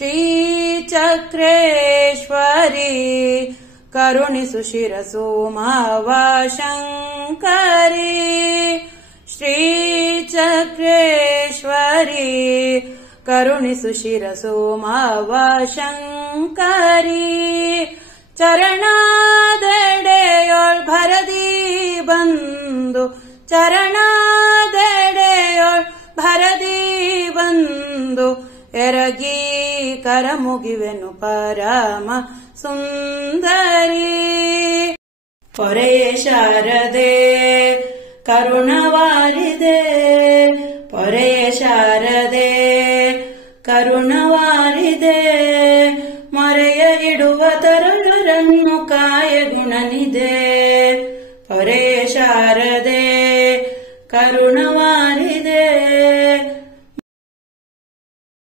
ಶ್ರೀಚಕ್ರೇಶ್ವರಿ ಕರುಣಿಸು ಶಿರಸು ಮಾವ ಶಂಕರಿ ಶ್ರೀಚಕ್ರೇಶ್ವರಿ ಕರುಣಿಸು ಶಿರಸು ಮಾವ ಶಂಕರಿ ಚರಣದೆಡೆಯೊಳ್ ಭರದಿ ಬಂದು ಚರಣದೆಡೆಯೊಳ್ ಭರದಿ ಬಂದು ಎರಗಿ ಕರ ಮುಗಿವೆನು ಪರಮ ಸುಂದರಿ ಪೊರೆಯ ಶಾರದೆ ಕರುಣವಾರಿದೆ ಪೊರೆಯ ಶಾರದೆ ಕರುಣವಾರಿದೆ ಮರೆಯ ಇಡುವ ತರುಣರನ್ನು ಕಾಯ ಗುಣನಿದೆ ಪೊರೆಯ ಶಾರದೆ ಕರುಣವಾರಿದೆ